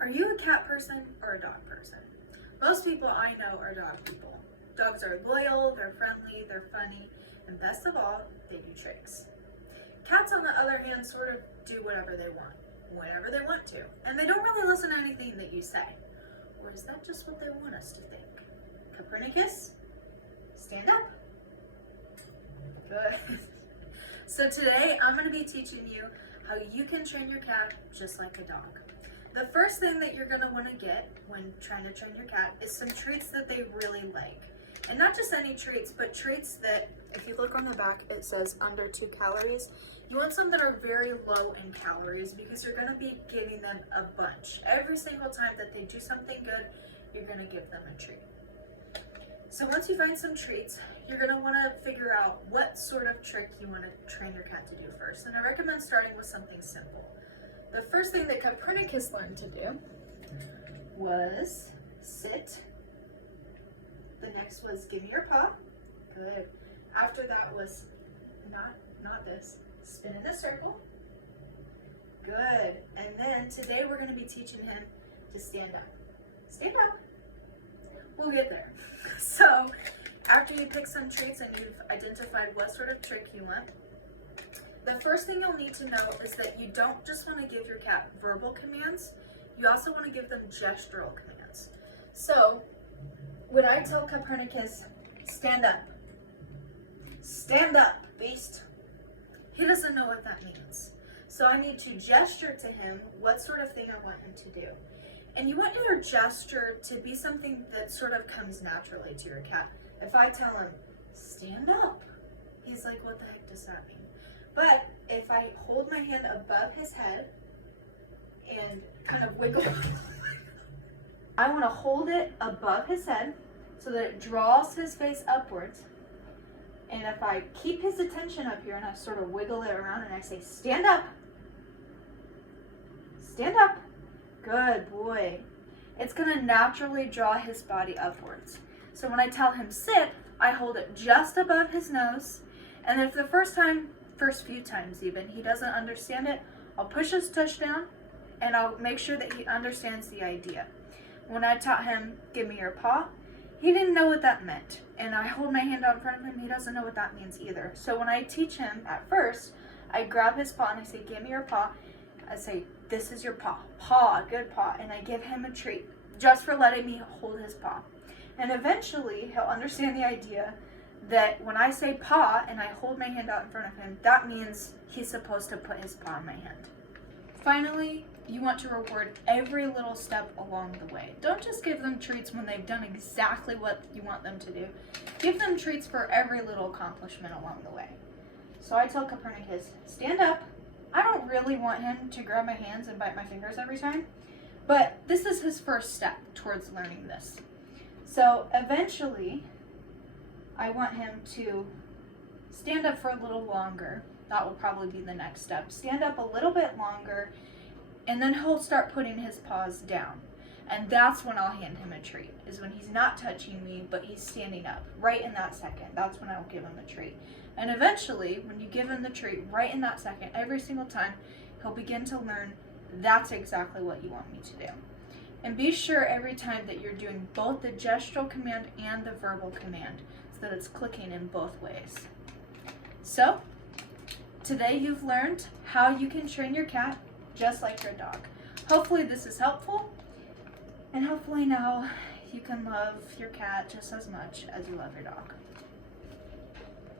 Are you a cat person or a dog person? Most people I know are dog people. Dogs are loyal, they're friendly, they're funny, and best of all, they do tricks. Cats, on the other hand, sort of do whatever they want, whenever they want to, and they don't really listen to anything that you say. Or is that just what they want us to think? Copernicus, stand up. Good. So today I'm going to be teaching you how you can train your cat just like a dog. The first thing that you're going to want to get when trying to train your cat is some treats that they really like. And not just any treats, but treats that, if you look on the back, it says under 2 calories. You want some that are very low in calories because you're going to be giving them a bunch. Every single time that they do something good, you're going to give them a treat. So once you find some treats, you're going to want to figure out what sort of trick you want to train your cat to do first. And I recommend starting with something simple. The first thing that Copernicus learned to do was sit. The next was give me your paw. Good. After that was not this. Spin in a circle. Good. And then today we're going to be teaching him to stand up. Stand up. We'll get there. So after you pick some treats and you've identified what sort of trick you want, the first thing you'll need to know is that you don't just want to give your cat verbal commands, you also want to give them gestural commands. So when I tell Copernicus, stand up, beast, he doesn't know what that means. So I need to gesture to him what sort of thing I want him to do. And you want your gesture to be something that sort of comes naturally to your cat. If I tell him, stand up, he's like, what the heck does that mean? But if I hold my hand above his head and kind of wiggle, I want to hold it above his head so that it draws his face upwards. And if I keep his attention up here and I sort of wiggle it around and I say, stand up, good boy, it's going to naturally draw his body upwards. So when I tell him sit, I hold it just above his nose. And if the first few times even, he doesn't understand it, I'll push his tush down and I'll make sure that he understands the idea. When I taught him, give me your paw, he didn't know what that meant. And I hold my hand out in front of him, he doesn't know what that means either. So when I teach him at first, I grab his paw and I say, give me your paw. I say, this is your paw. Paw, good paw. And I give him a treat just for letting me hold his paw. And eventually he'll understand the idea that when I say paw and I hold my hand out in front of him, that means he's supposed to put his paw in my hand. Finally, you want to reward every little step along the way. Don't just give them treats when they've done exactly what you want them to do. Give them treats for every little accomplishment along the way. So I tell Copernicus, stand up. I don't really want him to grab my hands and bite my fingers every time, but this is his first step towards learning this. So eventually, I want him to stand up for a little longer. That will probably be the next step. Stand up a little bit longer, and then he'll start putting his paws down. And that's when I'll hand him a treat, is when he's not touching me, but he's standing up. Right in that second, that's when I'll give him a treat. And eventually, when you give him the treat right in that second, every single time, he'll begin to learn that's exactly what you want me to do. And be sure every time that you're doing both the gestural command and the verbal command, so that it's clicking in both ways. So, today you've learned how you can train your cat just like your dog. Hopefully this is helpful, and hopefully now you can love your cat just as much as you love your dog.